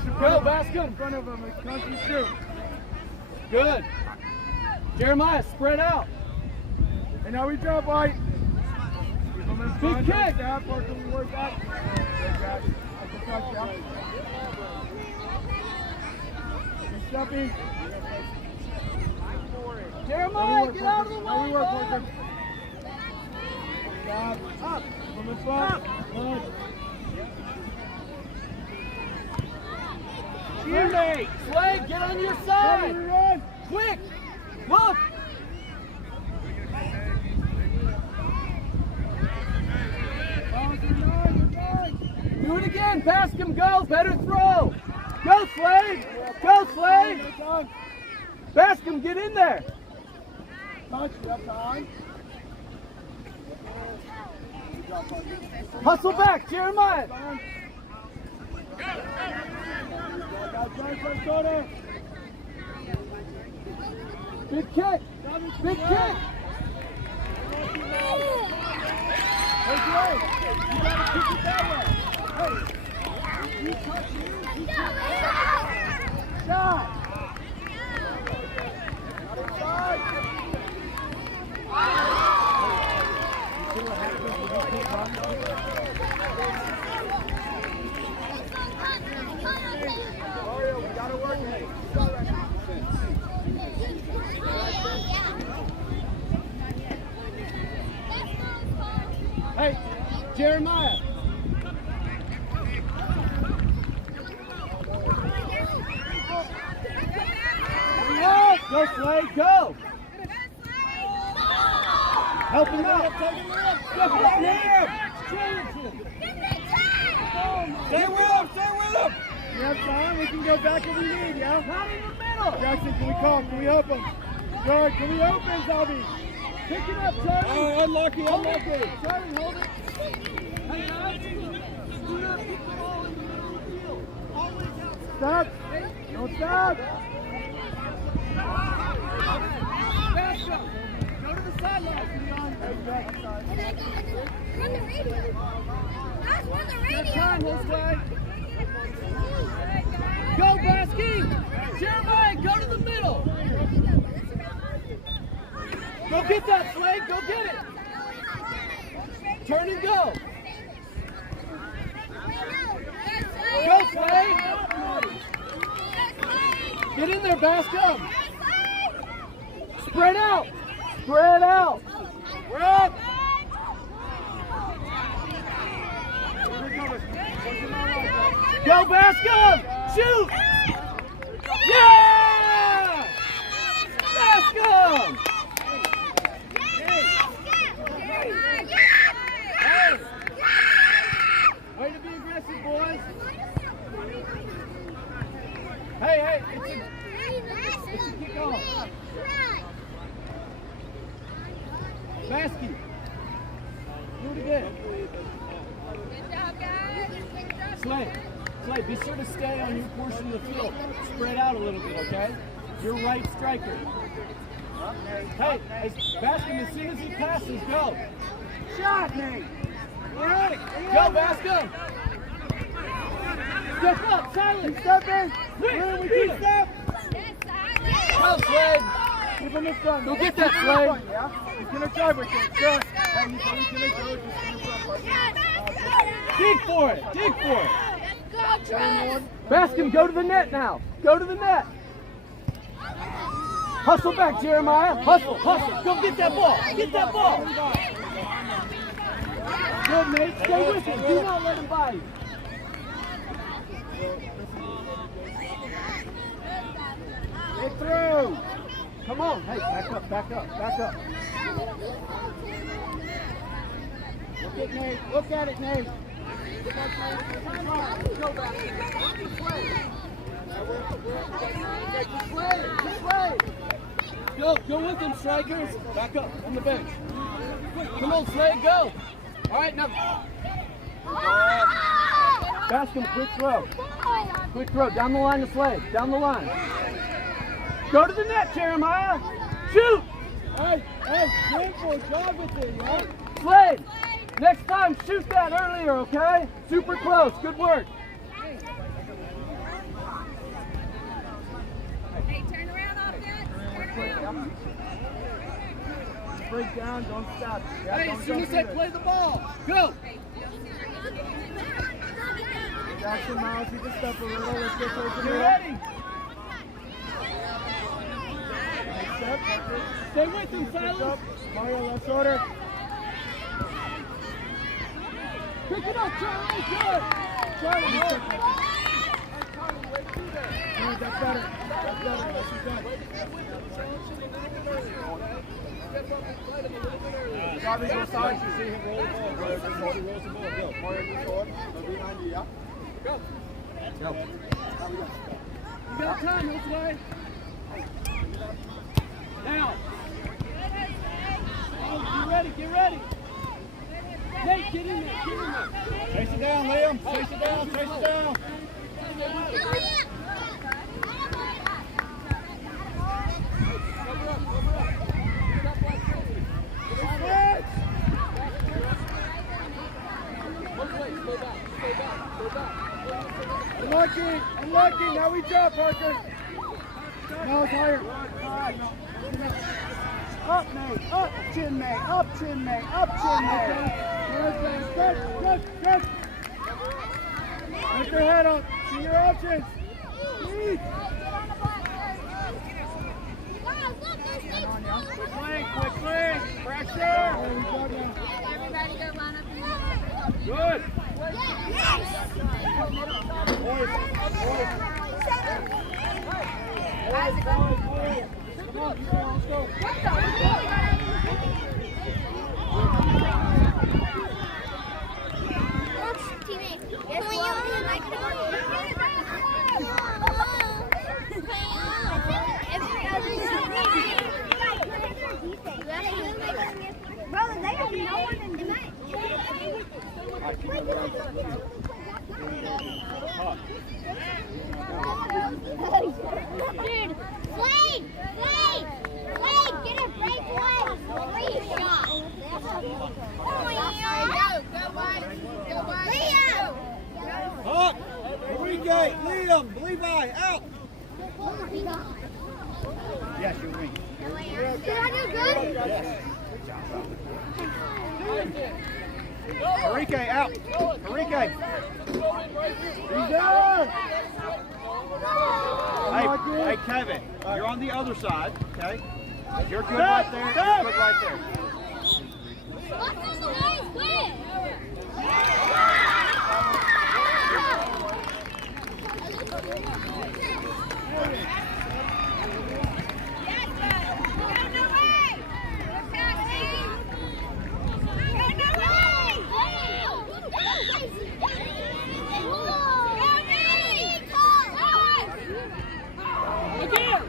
Go, Bascom. In front of him. Country shoot. Good. Jeremiah, spread out. And now we drop White. Big kick. Parker, we work back. Stepping. Jeremiah, get out of the way. How we work, Parker? Up. From the front. Teammate, Slade, get on your side. Run. Quick. Look. Do it again. Bascom, go. Better throw. Go, Slade. Go, Slade. Bascom, get in there. Touch, left time. Hustle back, Jeremiah. Big kick. Big kick. Hey, Dre, you gotta kick it that way. Hey, you touch you. Shot. Not inside. You see what happens when you keep running? Mario, we gotta work it. Hey, Jeremiah. Go, Slade, go. Help him out. Step up here. Stay with him. Stay with him. We have time. We can go back if we need, yeah? Not in the middle. Jackson, can we call? Can we help him? Good. Can we help him, Zelby? Pick it up, Charlie. Oh, unlucky, unlucky. Charlie, hold it. Hang on. Do not keep the ball in the middle of the field. Always outside. Stop. Don't stop. Bascom, go to the sideline. Run the radio. Guys, run the radio. Time this way. Go, Basky. Jeremiah, go to the middle. Go get that, Slade. Go get it. Turn and go. Go, Slade. Get in there, Bascom. Spread out. Spread out. We're up. Go, Bascom. Shoot. Yeah! Bascom. Way to be aggressive, boys. Hey, it's a kickoff. Basky. Do it again. Good job, guys. Slade, be sure to stay on your portion of the field. Spread out a little bit, okay? You're right striker. Hey, Bascom, as soon as he passes, go. Shot, Nate. Go, Bascom. Step up, silence. Step in. Quick, We beat keep him. step. Go, Slade. Keep him in front. Go get that, Keep him in Slade. front, yeah? He's gonna drive with it. Good. Hey, he's always gonna go. Just in front. Dig for it. Dig for it. Go, Travis. Bascom, go to the net now. Go to the net. Hustle back, Jeremiah. Hustle, hustle. Go get that ball. Get that ball. Good, Nate. Stay with him. Do not let him by you. Get through. Come on. Hey, back up, back up, back up. Look at Nate. Look at it, Nate. Go back. Go with them, strikers. Back up on the bench. Come on, Slade, go. All right, now. Bascom, quick throw. Quick throw, down the line to Slade. Down the line. Go to the net, Jeremiah. Shoot. Hey, Greenville, drive with it, yeah? Slade, next time, shoot that earlier, okay? Super close. Good work. Break down, don't stop. Yeah, Hey, don't as soon as jump I either. play the ball, go! Jackson Miles, you can step a little. Let's get towards the Get middle. ready! Next step. Stay with him, Pick Silas! up. Mario, left shoulder. Pick it up, Charlie! Good! Charlie, hold. That's better. That's better. That's done. Charlie, go side. You see him roll the ball. Mario, just hold. He rolls the ball. Go. Mario, just hold. It'll be 90, yeah? Go! Go. You got time, this way. Now. Oh, get ready, get ready. Nate, get in there, get in there. Chase it down, Liam. Chase it down, chase it down. Cover up, cover up. Stop like crazy. Both ways, stay back, stay back, stay back. Unlucky, unlucky. Now we jump, Parker. Now it's higher. Up, Nate. Up, chin, Nate. Up, chin, Nate. Up, chin, Nate. Good. Put your head up. See your options. Please. Quick. Pressure. Everybody go line up in the middle. Good. Yes! Boys. Come on, let's go. Teammates, yes, brother, they have no one in the match. Dude, Slade, get a breakaway. Free shot. Go, White. Liam. Up. Enrique, Liam, Levi, out. Yes, you're right. Did I do good? Yes. Enrique, out. Enrique. He's there. Hey, Kevin, you're on the other side, okay? You're good right there. You're good right there. What's the noise? Win. Again!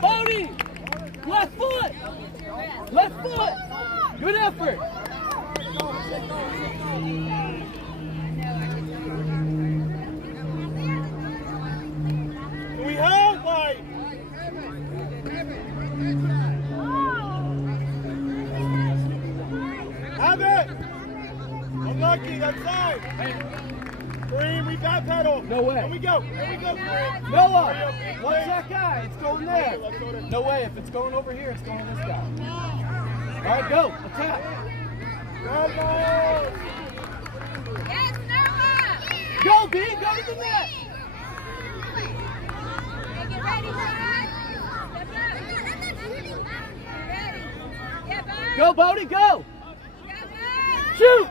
Bodie! Left foot! Left foot! Good effort! We have White. Have it. Unlucky, that's side. Kareem, we back pedal. No way. Here we go, Kareem. Noah! Watch that guy, it's going there. No way, if it's going over here, it's going to this guy. All right, go, attack. Yes, Noah! Go, B, go to the net. Get ready, Ryan. Step up. Ready. Yeah, bud. Go, Bodie, go. Yeah, bud. Shoot!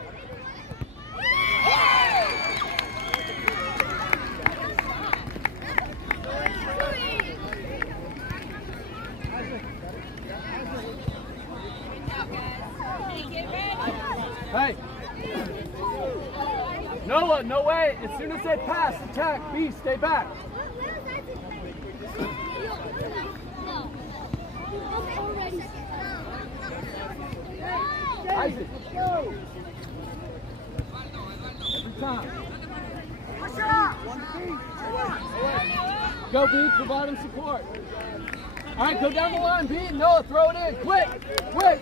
Hey. Noah, no way. As soon as they pass, attack. B, stay back. Isaac. Every time. Go, B, provide him support. All right, go down the line, B. Noah, throw it in. Quick, quick.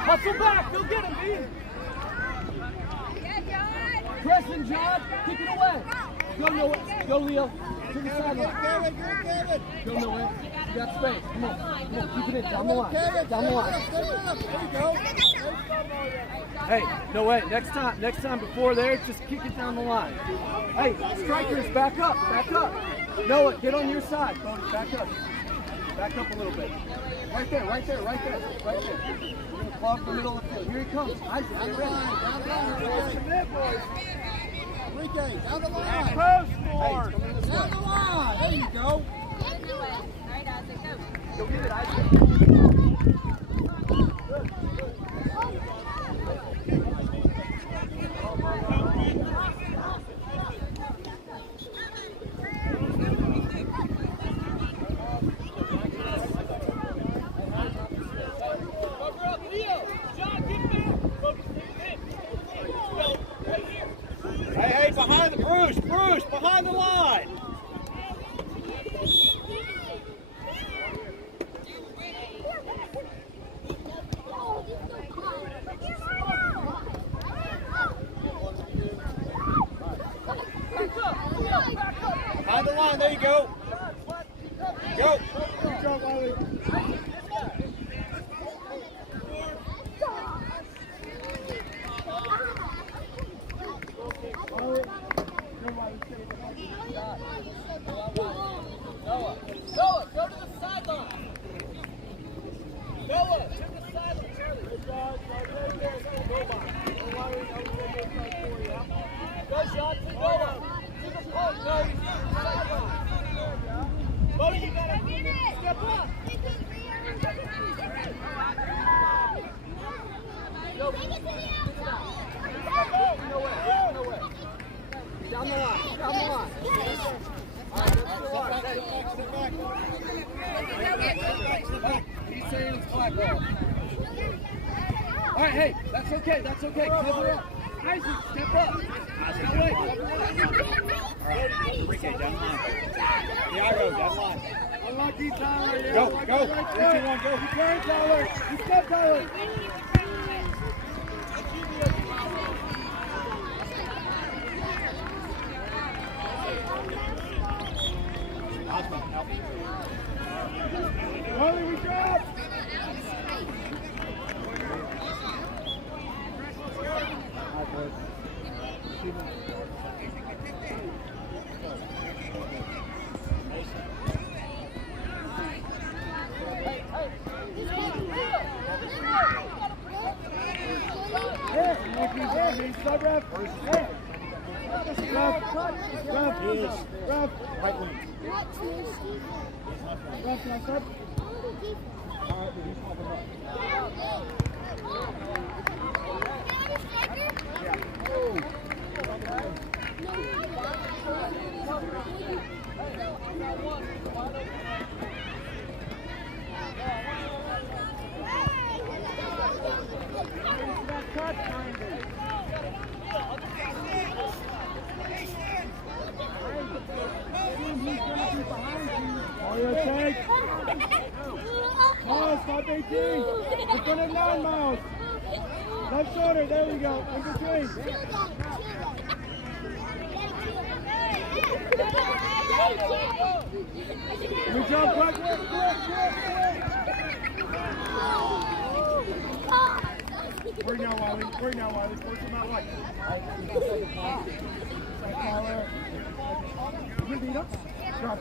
Hustle back, go get him, B. Chris and John, kick it away. Go Noah. Go Leo. To the sideline. Kevin, good Kevin. Go Noah. You got space. Come on. Come on. Keep it in. Down the line. Down the line. There you go. Hey, no way. Next time before there, just kick it down the line. Hey, strikers, back up. Back up. Noah, get on your side. Bodie, back up. Back up a little bit. Right there, right there, right there, right there. We're going to clog the middle of the field. Here he comes. Isaac, Down get the ready. line, down the line. Commit, boys. Enrique, down the line. Post, hey, come in this Down way. the line. There you go. Go get it, Isaac. Hey, behind the Bruce, behind the line. Behind the line, there you go. Go. Good job, Wiley. Noah, go to the sideline. Noah, to the sideline. Charlie. Good job. Go, Sean, to Noah. To the post. No, he's to the sideline. Bodie, you gotta step up. Go. No way. Down the line. Down the line. All right, let's go on. Step back. He's saying it's flag ball. All right, hey, that's okay. Cover up. Isaac, step up. No way. All right, Enrique, down the line. Iago, down the line. Unlucky, Tyler. Yeah, Go, like go. that. 3, 2, 1, go. You turn, Tyler. You step, Tyler. Wiley, we drop. Ref. Right wing. Ref, can I start? All right, but he's popping up. Miles, top 18. In front of 9 miles. Left shoulder, there we go. In between. Good job, quick. Where now, Wiley? Force him out right. Tyler. You beat him? Drop.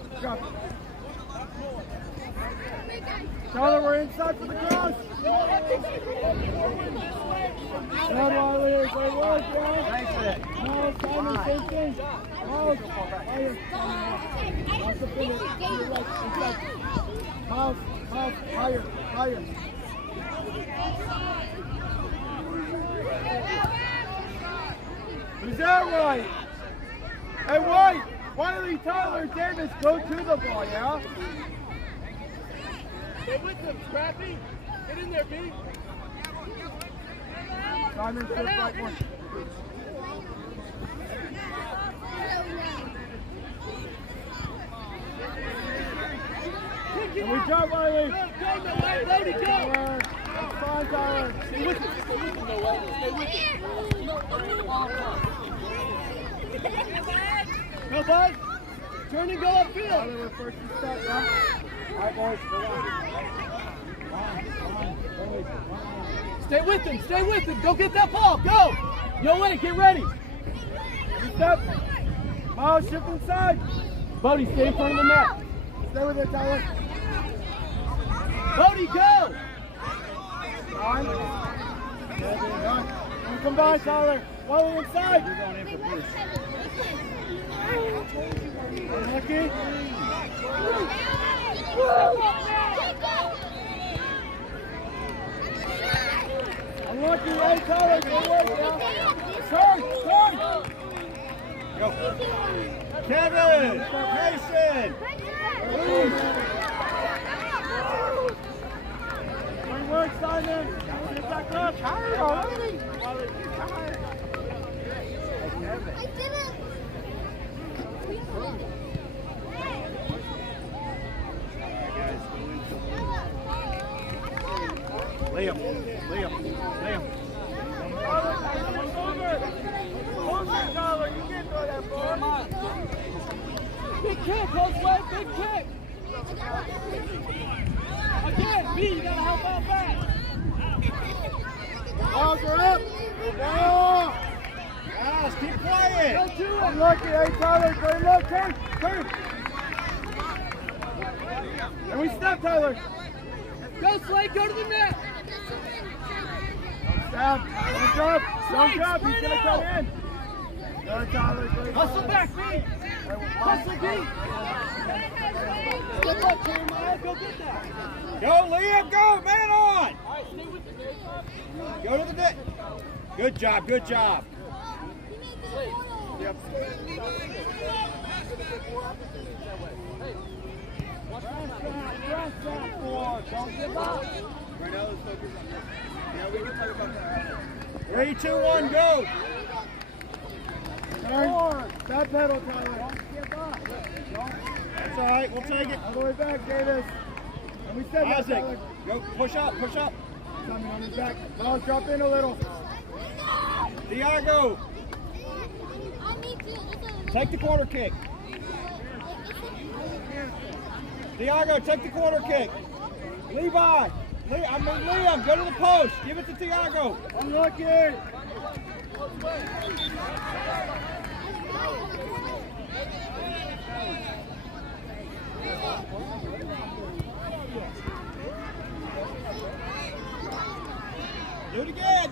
Tyler, we're inside for the cross. Good, Wiley. Good work, bro. Thanks for that. Miles, Simon, same thing. Miles, higher. Miles, the finish. To your right, inside. Miles, higher. Who's that, White? Hey, White! Wiley, Tyler, Davis, go to the ball, yeah? Stay with them, Scrappy. Get in there, B. Simon, step back one. And we jump, Wiley. Go, go. That's fine, Tyler. Stay with him, Noah. Stay with him. Go, bud. Turn and go upfield. Tyler, we're first and start, yeah? All right, boys. Come on, boys. Stay with him. Stay with him. Go get that ball. Go. No way. Get ready. Step. Miles, shift inside. Bodie, stay in front of the net. Stay with it, Tyler. Bodie, go. On. Come by, Tyler. While inside. You're going in for Bruce. Unlucky. Unlucky, right, Tyler. Good work, yeah. Turn. Go. Kevin! Mason! Good work, Simon. Get back up. Tired already. I didn't. Liam. Tyler, you can't throw that ball. Big kick, Josue. Big kick. Again, B, you gotta help out back. Balls are up. Yeah. Alice, keep playing! Go to it. Unlucky, hey Tyler. Very low. Turn. And we step, Tyler. Go, Slade. Go to the net. Stop. Don't drop. He's gonna come in. Go, Tyler. Great Hustle ball. back, B. Hustle, B. Good luck, Jeremiah. Go get that. Go, Liam, go! Man on! All right, stay with the net. Go to the net. Good job. Yep. Don't give up. Right now, let's focus on this. Yeah, we can talk about that. 3, 2, 1, go! Turn. That pedal, Tyler. Don't give up. That's all right. We'll take it. All the way back, Davis. And we said that, Isaac, Tyler. go. Push up. Coming on his back. Miles, drop in a little. Diago, take the quarter kick. Diago, take the quarter kick. Levi, Liam, go to the post. Give it to Tiago. Unlucky. Do it again.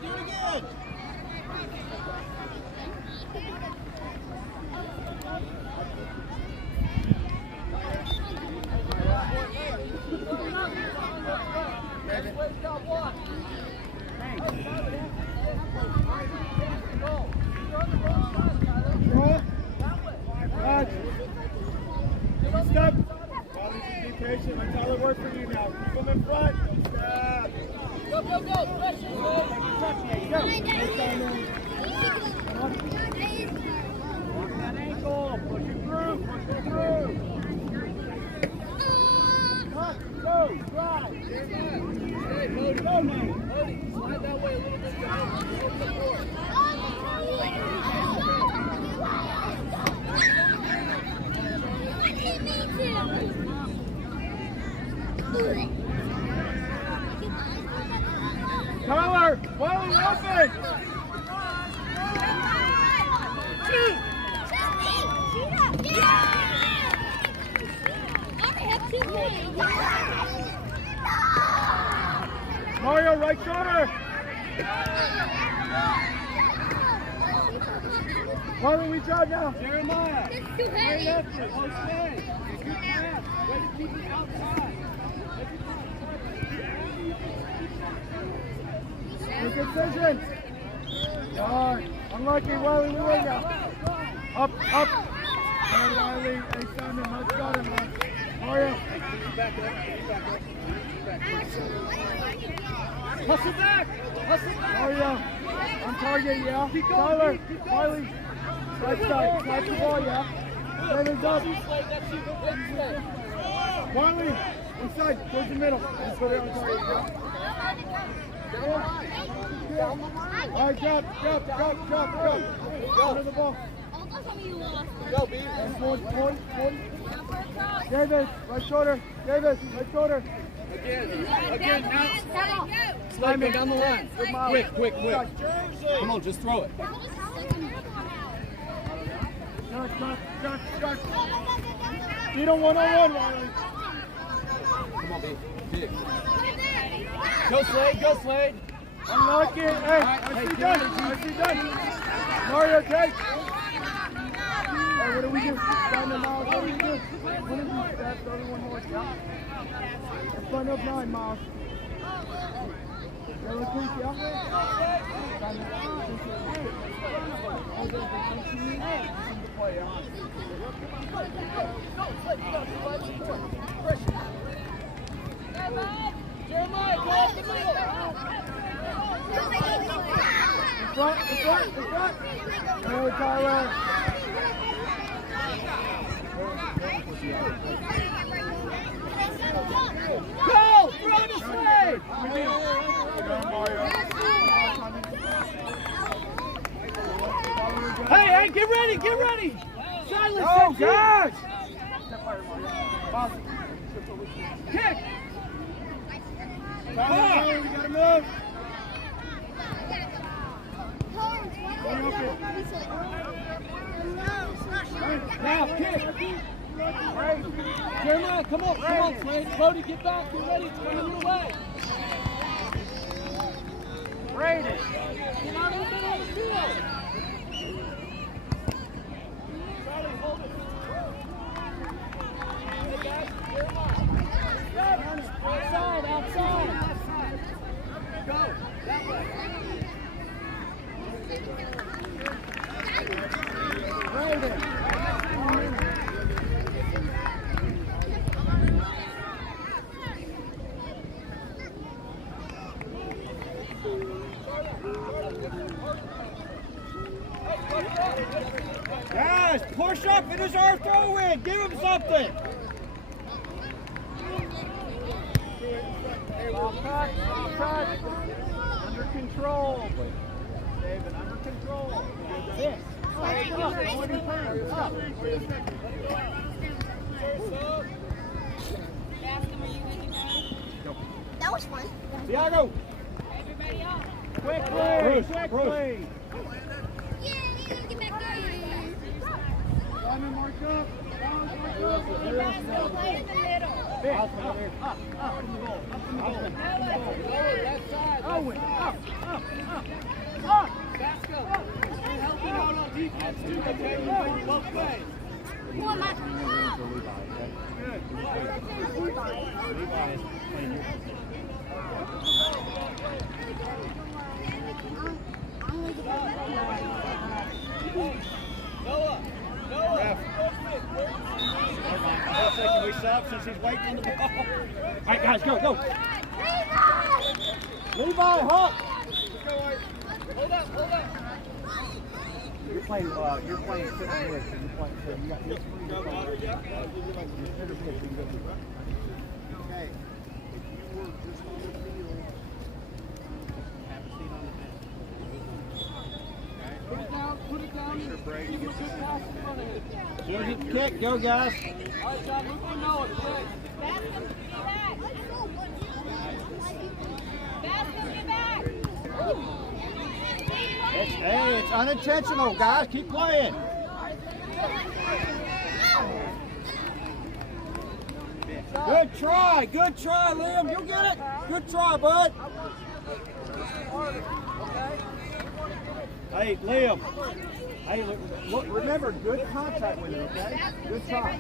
Step. Be patient. Let Tyler work for you now. Keep him in front. Step. Go. Pressure, Slade. Go. Walk that ankle. Push it through. Go. Drive. Hey, Bodie. Bodie, slide that way a little bit to help. Open the door. Tyler, Wally, open! Mario, right shoulder! Wally, we drive now. Jeremiah. It's too heavy. Okay. Good pass. Way to keep it outside. Good decision. Darn. Unlucky, Wally, we win now. Up. Hey, Riley. Hey, Simon, let's go to him. Mario. Hustle back. Mario. On target, yeah. Keep going, Tyler, keep going. Riley. Right side. Catch the ball, yeah. Seven's up. Wiley, inside, towards the middle. Just put it on target, yeah. All right, drop. Go to the ball. Go, B. That's 40. Davis, right shoulder. Davis, right shoulder. Again, now. Slide me down the line. Quick. Come on, just throw it. Shot. Beat him 1-on-1, Riley. Come on, B. Big. Go, Slade. Unlock it. Hey, I see done. Mario, take. Hey, what do we do? Down the Miles, what do we do? What is this? That's 31 more. In front of 9, Miles. Yellow creek, Jeremiah, go off the middle. In front. Hey, Tyler. Go! Throw it this way! Hey, get ready! Silence! Oh, gosh! Kick! We gotta move. Now, kick! Jeremiah, come on, Slade. Cody, get back, get ready, it's coming your way. Brayden. Get out of the middle of the field. Charlie, hold it. Hey, guys, Jeremiah. Outside. Go, that way. Brayden. Guys, push up. It is our throw in. Give him something. Outside. Under control. David, under control. This. Up. That was fun. Thiago. Everybody up. Quickly. Yeah, get back there. Simon, mark up. Play in the middle. Up in the goal. That side. Owen, up. Basco. You're helping out on defense too, okay? You're playing both ways. Who am I? Noah. Can we stop since he's waiting on the ball? All right, guys, go. Levi, hop. Hold up. You're playing 50 minutes, and you're playing, so you got your center pitch, you can go through. Okay, if you were just on the field, have a seat on the bench. Put it down. Sure, Brady Give him a gets good his pass in front of him. As soon as he can kick, go, guys. All right, John, look for Noah, quick. It's unintentional, guys. Keep playing. Good try, Liam. You'll get it. Good try, bud. Hey, Liam. Hey, look, remember, good contact with it, okay? Good try.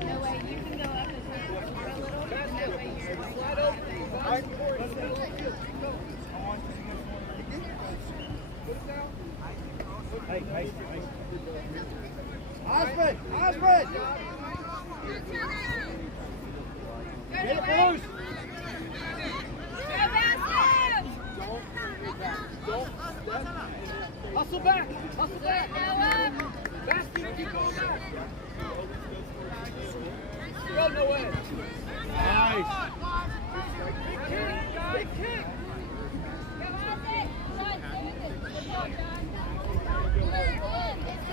No way, you can go up Hey. Osmond. Get it loose. Hustle back. Basket, keep going back. Go, Noah. Nice. Kick!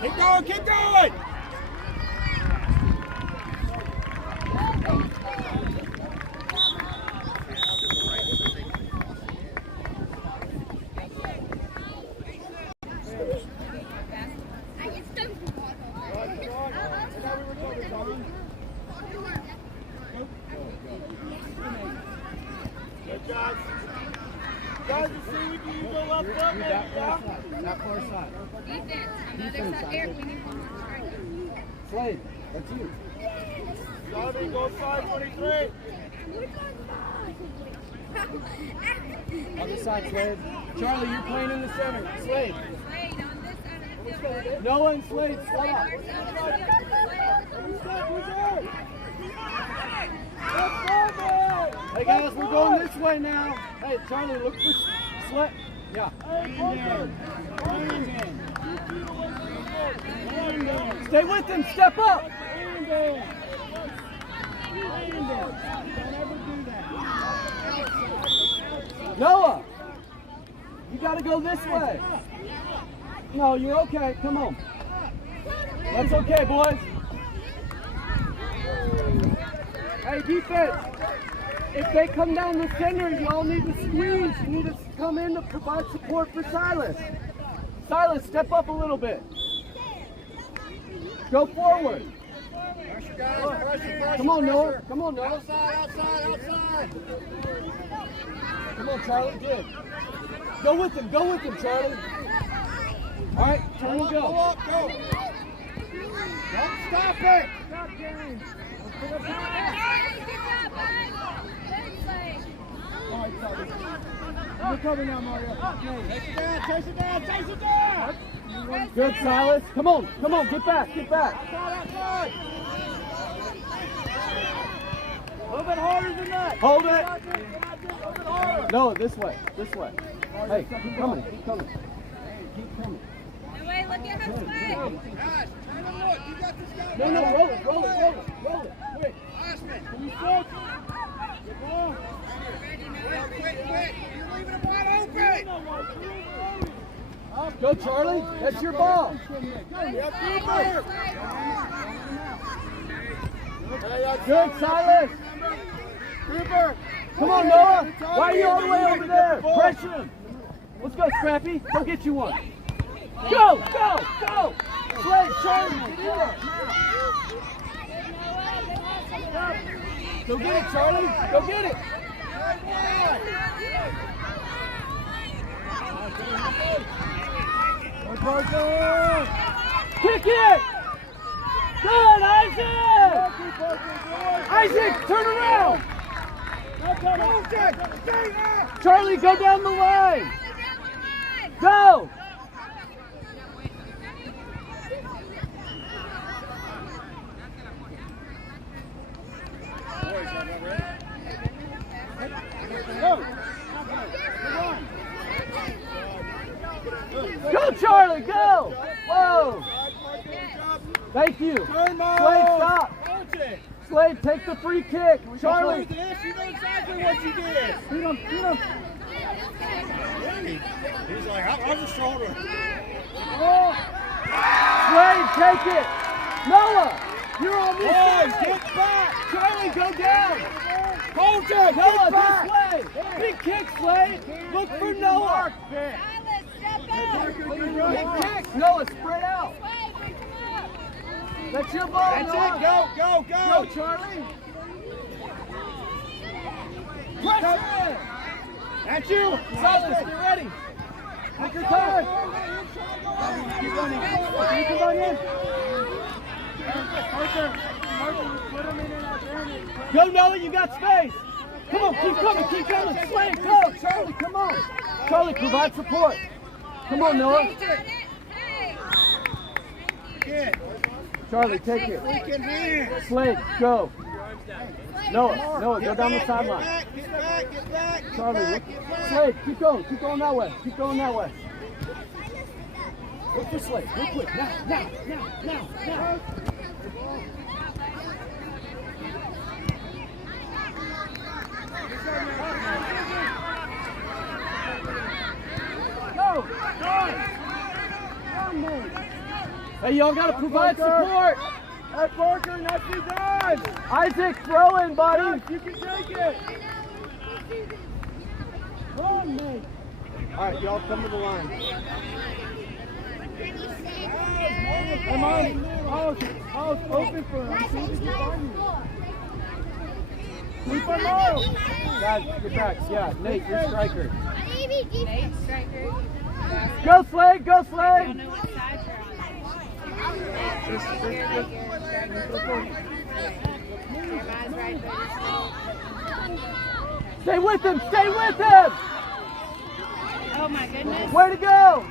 Keep going, keep going! Guys, you see we can use the left foot, maybe, yeah? That far side. Defense. On the other side. Eric, we need one more striker. Slade, that's you. Johnny, go side 23. Other side, Slade. Charlie, you're playing in the center. Slade. Slade on this side of the field. Noah and Slade, stop. Hey guys, we're going this way now. Hey, Charlie, look for Slade. Yeah. Stay with him. Step up. Noah, you got to go this way. No, you're okay. Come on. That's okay, boys. Hey, defense. If they come down the center, y'all need to squeeze. You need to come in to provide support for Silas. Silas, step up a little bit. Go forward. Pressure, guys, pressure. Come on, Noah. Come on, Noah. Outside. Come on, Charlie. Good. Go with him, Charlie. All right, turn and go. Go up, go. Don't stop it. Stop game. All right, Charlie. You're covered now, Mario. Chase it down. Good, Silas. Come on, get back. Outside. A little bit harder than that. Hold it. A little bit harder. No, this way. Hey, keep coming. Hey, keep coming. No way, look at his way. Guys, turn and look. You got this guy. No, roll it. Quick. Osman, can you switch? Good ball. Quick. You're leaving him wide open. Go, Charlie. That's your ball. Yep, Hoover. Good, Silas. Hoover. Come on, Noah. Why are you all the way over there? Pressure him. Let's go, Scrappy. Go get you one. Go. Slade, Charlie. Go get it, Charlie. Go get it. Kick it. Good, Isaac. Isaac, turn around. Charlie, go down the line. Go. Go, Charlie, go! Whoa! Thank you. Slade, stop. Slade, take the free kick. Charlie. You know exactly what you did. Beat him. He's like, I was just shouldering. Slade, take it. Noah, you're on this side. Get back. Charlie, go down. Hold it. Noah, this way. Big kick, Slade. Look for Noah. Big kick. Noah, spread out. That's your ball, That's Noah. it. Go. Go, Charlie. Pressure. That's you. Silas, get ready. Take your time. Keep running. Keep running. Go, Noah, you got space. Come on, keep coming. Slade, go. Charlie, come on. Charlie, provide support. Come on, Noah. Charlie, take it. Slade, go. Noah, go down the sideline. Get back. Charlie, look. Slade, keep going that way. Look for Slade, real quick. Now. Go! Hey, y'all got to provide support. Hey, Parker, nicely done. Isaac, throw in, buddy. Yes, you can take it. Come on, Nate. All right, y'all come to the line. Come on. Miles, open for him. See if he can find you. Keep him out. Guys, get back. Yeah, Nate, you're striker. Nate, striker. Go, Slade, go, I don't Slade. know what side you're on. Right there. Stay with him, stay with him. Oh my goodness. Way to go.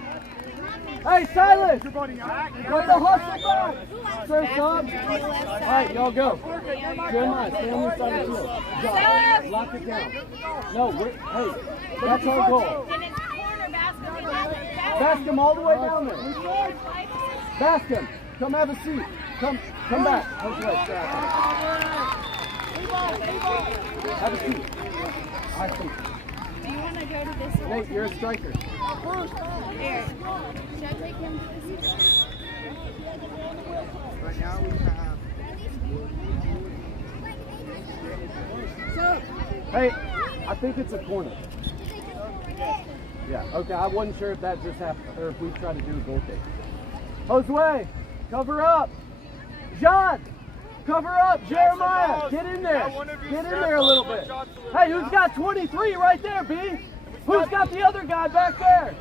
Hey, Silas. Everybody out. Go the hustle back. First up. All right, y'all go. Jeremiah, stay on your side of the field. Josh, lock it down. No, hey, that's our goal. And it's corner basketball. Bascom all the way down there. Bascom, come have a seat. Come back. Okay, have a seat. I think. Do you want to go to this one? Nate, you're a striker. Here. Should I take him to this one? Right now we have Hey, I think it's a corner. Yeah, okay, I wasn't sure if that just happened or if we try to do a goal kick. Josue, cover up. John, cover up. Jeremiah, get in there. Get in there a little bit. Hey, who's got 23 right there, B? Who's got the other guy back there?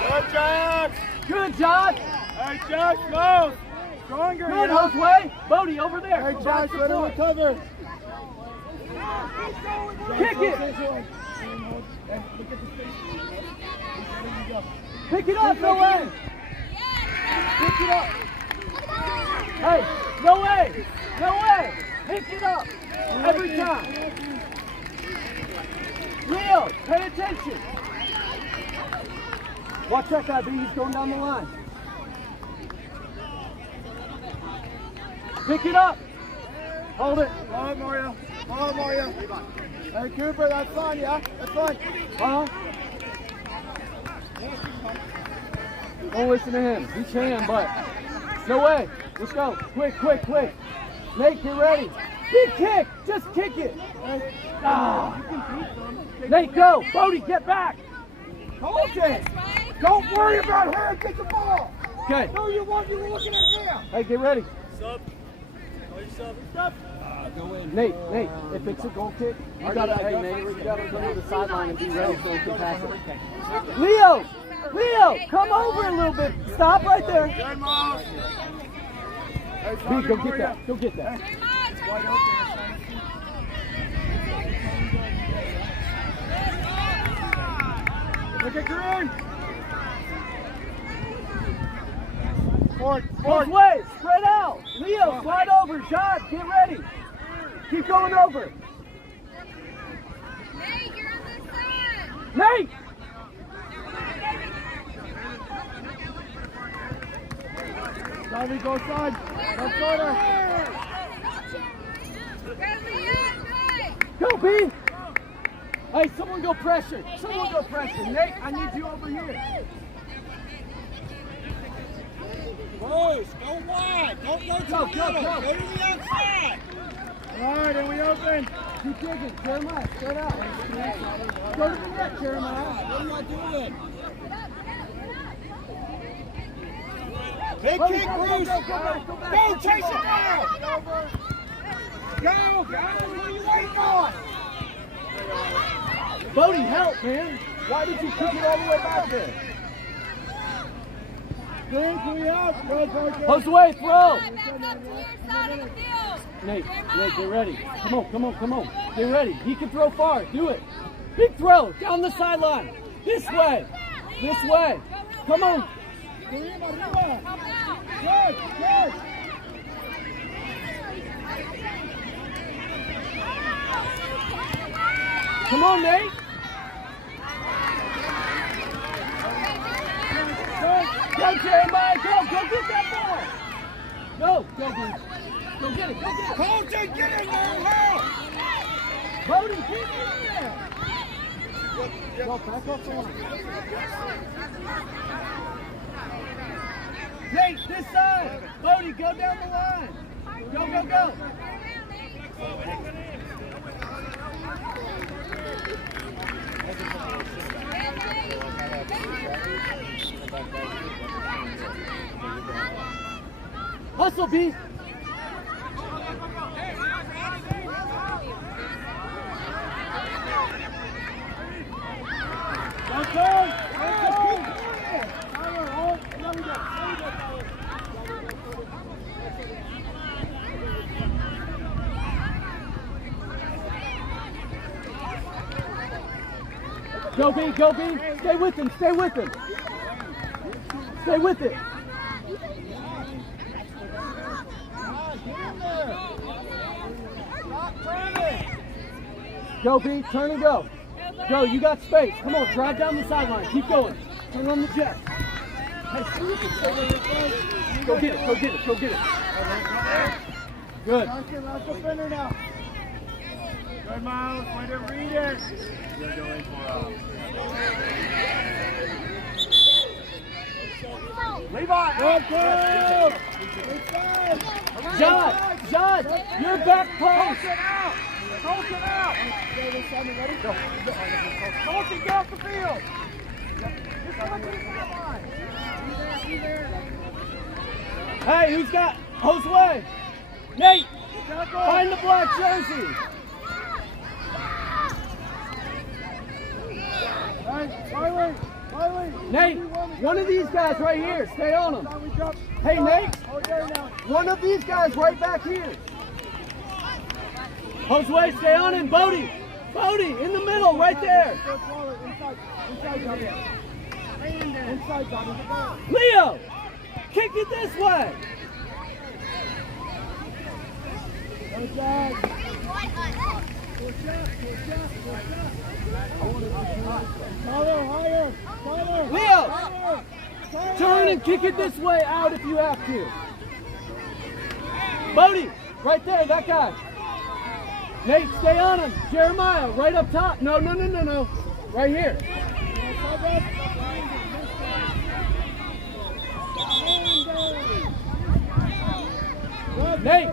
Good, Josh. Good, John. Hey, Josh, go. Stronger. Good, Josue. Bodie, over there. Hey, Josh, let him recover. Kick it. Pick it up, no way. Pick it up. Hey, no way. No way. Pick it up. Every time. Leo, pay attention. Watch that guy, B. He's going down the line. Pick it up. Hold it. Follow Mario. Follow Mario. Hey, Cooper, that's fine, yeah? That's fine. Don't listen to him. He can, but no way. Let's go. Quick. Nate, get ready. Big kick. Just kick it. Ah. Nate, go. Bodie, get back. Okay. Don't worry about her. Get the ball. Okay. No, you won't. You were looking at him. Hey, get ready. Sub. Nate, if it's a goal kick, you gotta go to the sideline and be ready so we can pass it. Leo, come over a little bit. Stop right there. Good, Miles. B, go get that. Go get that. Wide open. Look at Green. Both ways, spread out. Leo, slide over. John, get ready. Keep going over. Nate, you're on this side. Nate! Tommy, go side. Go corner. Go, B! Hey, someone go pressure. Someone go pressure. Nate, I need you over here. Boys, go wide. Don't go to the middle. Go to the outside. All right, and we open. Keep digging. Jeremiah, spread out. Go to the net, Jeremiah. What am I doing? Big Go, kick, go, Bruce. go, Go, chase it down. Go, guys. What are you waiting on? Bodie, help, man. Why did you kick it all the way back there? Green, can we help? Go, Parker. Josue, throw. Back up to your side of the field. Nate, get ready. Come on. Get ready. He can throw far. Do it. Big throw. Down the sideline. This way. Come on. Green, Help out. good. Come on, Nate. Go, Jeremiah. Go get that ball. Go, Bruce. Go get it. Colton, get in there. Help. Bodie, get in there. Go back off the line. Nate, this side. Bodie, go down the line. Go, go, go. Hustle, B. Go B, go B. Stay with him, stay with him. Stay with it. Go B, turn and go. Go, you got space. Come on, drive down the sideline. Keep going. Turn on the jet. Hey, go get it, go get it, go get it. Good. Johnson, last defender now. Good, Miles. Way to read it. You're going for Levi. John, you're back post. Colton out. Colton, get off the field. Hey, who's got Josue? Nate, find the black jersey. Nate, one of these guys right here, stay on him. Hey, Nate, one of these guys right back here. Josue, stay on him. Bodie, in the middle, right there. Leo, kick it this way. Leo, turn and kick it this way out if you have to. Bodie, right there, that guy. Nate, stay on him. Jeremiah, right up top. No. Right here. Nate.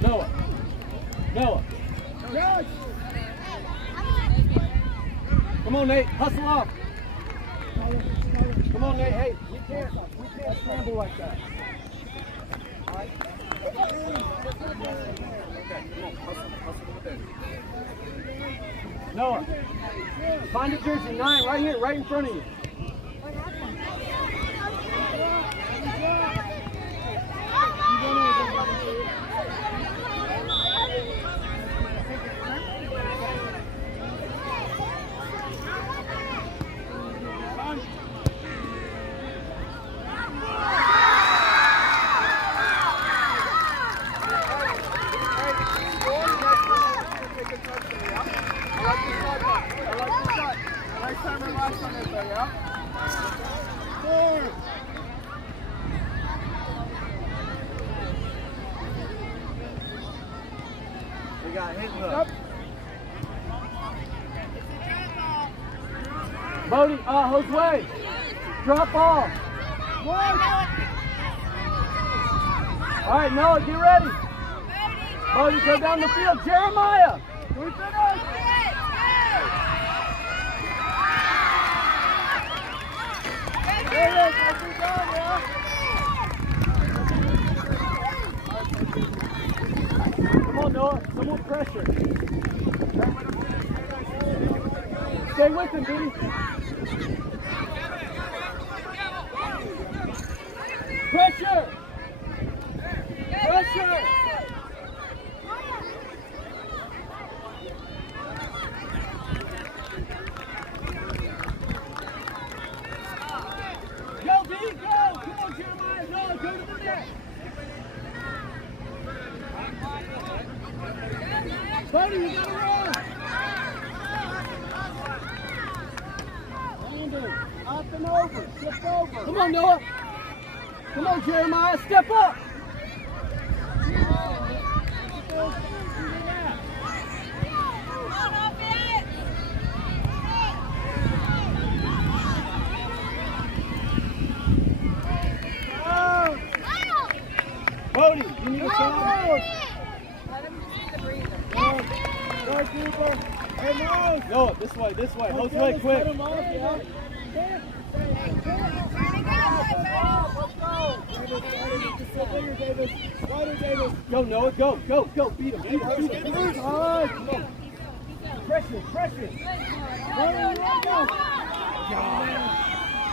Noah. Come on, Nate. Hustle off. Come on, Nate. Hey, we can't scramble like that. All right. Okay, come on. Hustle over there. Noah. Find a jersey 9 right here, right in front of you. We got hit hook. Bodie, Josue, drop off. All right, Noah, get ready. Bodie, go down the field. Jeremiah. We finished. Come on, Noah. Some more pressure. Stay with him, dude. Pressure. Go, B, go! Come on, Jeremiah, Noah, go to the net! Buddy, you gotta run! Up and over, shift over. Come on, Noah. Come on, Jeremiah, step up. Hoover. Hey, Miles. No, this way, Jose, quick. Get him off, yeah. Davis. Ryder, Davis. Go, Noah, go. Beat him. All right, come on. Pressure.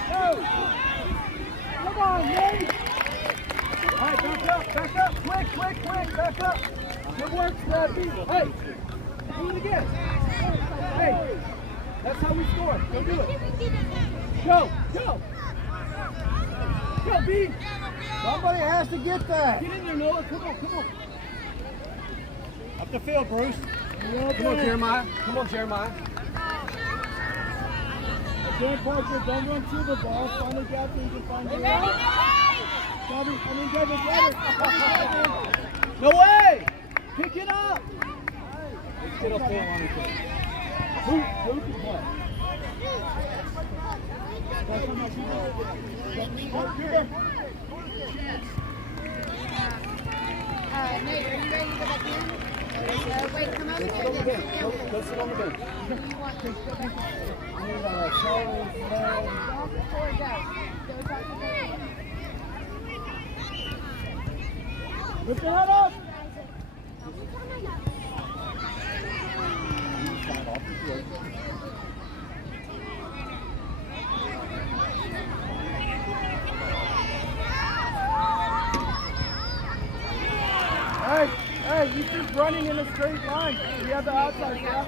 Go. Come on, Nate. All right, back up. Quick, back up. Good work, Scrappy. Hey, do it again. Hey, that's how we score. Go do it. Go. Go, B. Somebody has to get that. Get in there, Noah. Come on. Up the field, Bruce. Come on, Jeremiah. Again, Parker, don't run to the ball. Find a gap so you can find the David, No way. Pick it up. Let's get up there on the field. Who can play? Nate, are you ready to go back in? Wait, come over here. Go sit on the bench. Lift your head up. Hey, you keep running in a straight line. We have the outside gap.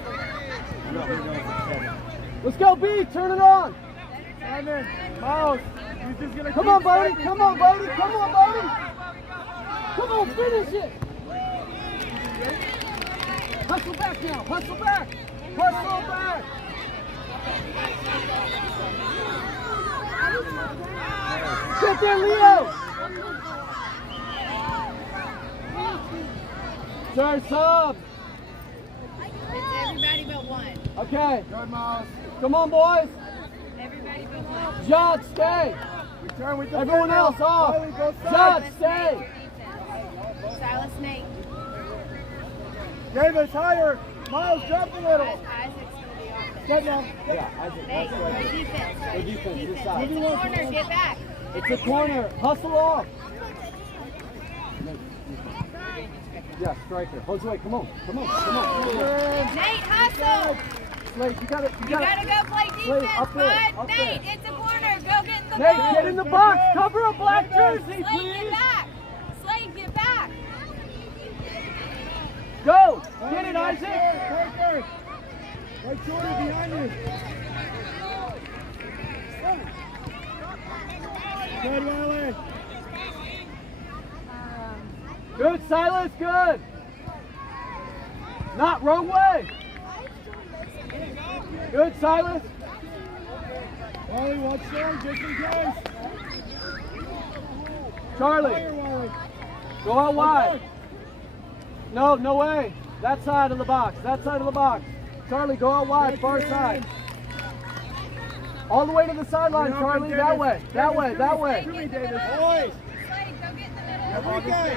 Let's go, B. Turn it on. Simon, Miles, he's just gonna Come on, Bodie. Come on, finish it. Hustle back now. Hustle back. Get there, Leo. Sorry, sub. It's everybody but one. Okay. Good, Miles. Come on, boys. Everybody but one. John, stay. Return with the Everyone field. else off. Riley, go John, side. stay. Silas, Nate. Davis, higher. Miles, jump a little. Isaac's going to be offense. Good now. Yeah, Isaac. Nate, go defense. Go defense, this side. It's a corner, get back. It's a corner. Hustle off. Yeah, striker. Jose, come on. Nate, hustle. Slade, you gotta You gotta go play Slade, defense, up there, bud. up Nate, there. it's a corner. Go get in the Nate, ball. get in the box. Cover a black jersey, Slade, get please. back. Slade, get back. Go. Get it, Isaac. Parker. Right shoulder behind you. Good, Riley. Good, Silas. Good. Not wrong way. Good, Silas. Riley, watch down just in case. Charlie, Fire, Riley. go out wide. No way. That side of the box. Charlie, go out wide, far side. All the way to the sideline, Charlie. That way. Give me, Davis. Boys, Slade, go get in the middle. everybody.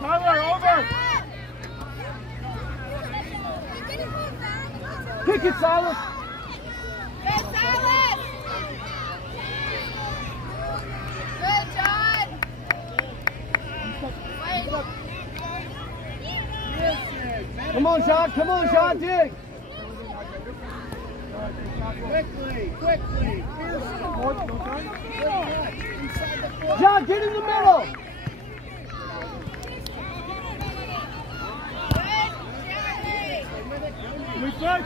Tyler, over. Kick it, Silas. Good, Silas. Good, John. Wait. Come on, John, dig. Quickly. John, get in the middle. Good, Charlie. We touch.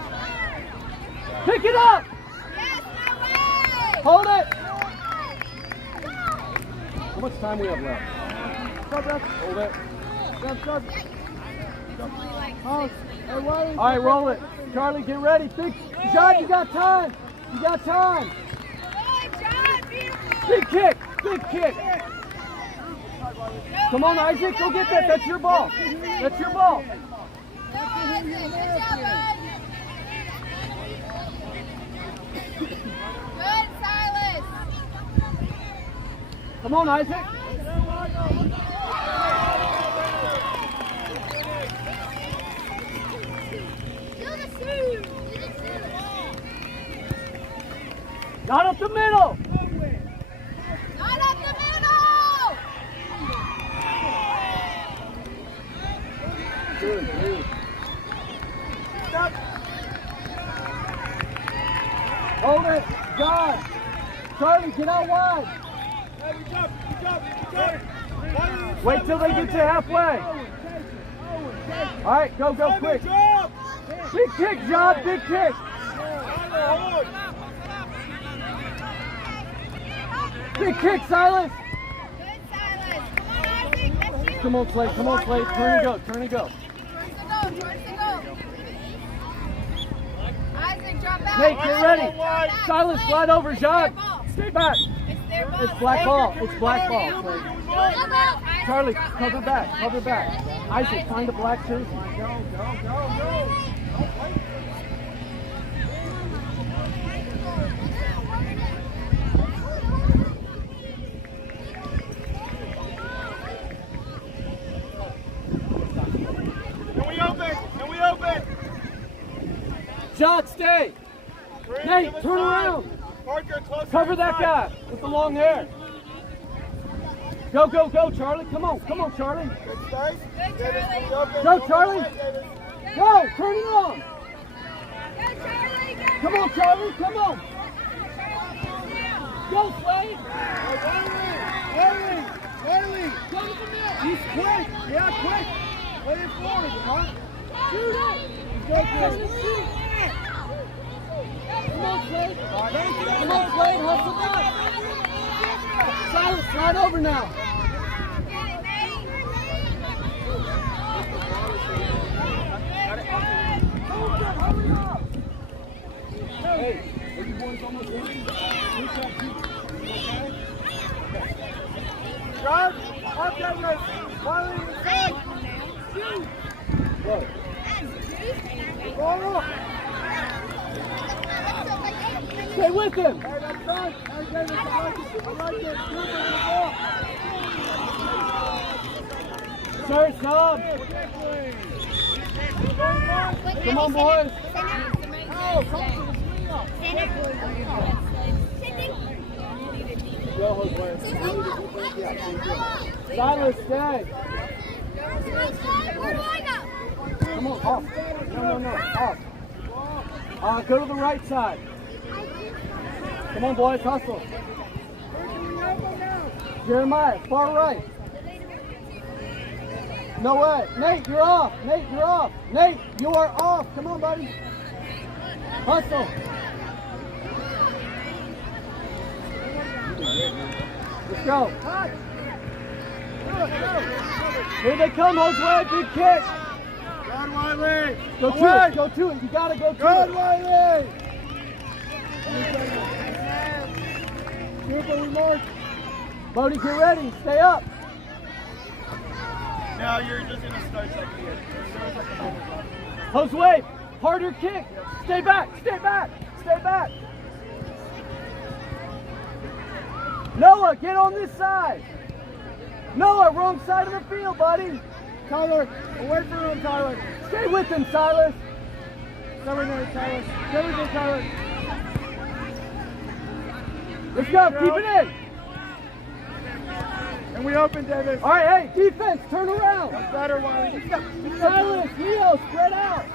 Pick it up. Yes, no way. Hold it. How much time we have left? Stop that. Hold it. Stop. Only like Hey, Riley. All right, roll it. Charlie, get ready. John, you got time. Good, John. Beautiful. Big kick. Come on, Isaac, go get that. That's your ball. Go, Isaac. Good job, bud. Good, Silas. Come on, Isaac. Not up the middle. Not up the middle! Good, good. Stop. Hold it. God. Charlie, get out wide. Hey, good job, good job, good job. Wait till they get to halfway. All right, go, go, quick. Big kick, John, big kick. Big kick, Silas. Good, Silas. Come on, Isaac. That's you. Come on, Slade, come on, Slade. Turn and go, turn and go. Towards the goal, towards the goal. Isaac, drop back. Nate, get ready. Drop back. Silas, Slade. slide over, It's John. their ball. Stay back. It's their ball. It's black ball. It's black ball. Go, Slade. go, Isaac, Charlie, drop cover back, cover back. Isaac, find a black jersey. Go, go, go, go. And we open. John, stay. Nate, turn around. Parker, close. Cover that guy with the long hair. Go, go, go, Charlie. Come on, Charlie. Good space. Good, Charlie. Go, Charlie. Go, turn it on. Go, Charlie. Go. Come on, Charlie, come on. Go, Slade. Early. Go to the net. He's quick. Yeah, quick. Play it forward, huh? Shoot it. Go, Chris. Come on, Slade. Come on, Slade, hustle back. Silas, slide over now. Hey, are you boys almost ready? Drive. Up that way. Finally inside. Look. Ball up. Stay with him. Hey, that's done. Hey, Davis, I like it. Shirt, sub. Come on, boys. Go, Jose. Silas, stay. Come on, off. No, off. Go to the right side. Come on, boys, hustle. Jeremiah, far right. No way. Nate, you're off. Nate, you are off. Come on, buddy. Hustle. Let's go. Here they come, Jose. Big kick. Good, Wiley. Go to it. You gotta go to Good, it. Wiley. Super, we march. Bodie, get ready. Stay up. Now you're just going to start second here. Jose, harder kick. Stay back. Noah, get on this side. Noah, wrong side of the field, buddy. Tyler, away from him, Tyler. Stay with him, Silas. Stay with him, Tyler. Let's go, keep it in. And we open, Davis. All right, hey, defense, turn around. That's better, Wiley. Silas, Leo, spread out.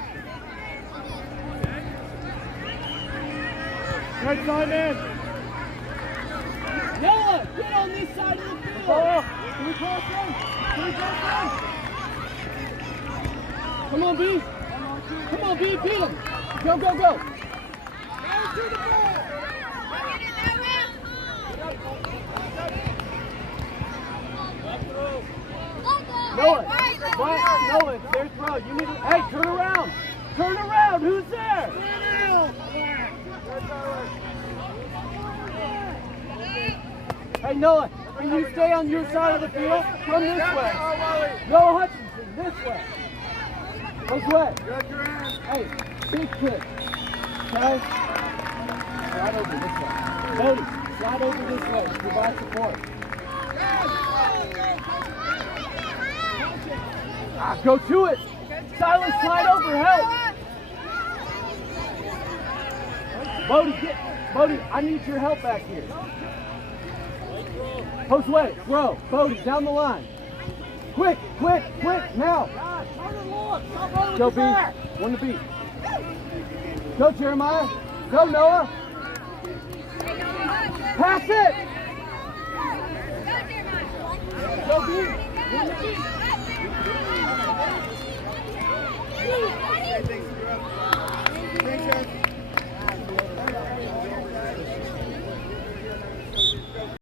Right side in. Noah, get on this side of the field. Oh. Can we cross in? Come on, B. Beat him. Go. Noah, it's their throw. You need to, hey, turn around. Who's there? Hey, Noah, can you stay on your side of the field? Come this way. Noah Hutchinson, this way. This way. Hey, big kick. Okay? Slide over this way. Bodie, slide over this way. Provide support. Go to it. Silas, slide over, help. Bodie, I need your help back here. Post way, throw. Bodie, down the line. Quick, now. Go B, one to B. Go Jeremiah, go Noah. Pass it. Go B. Thanks,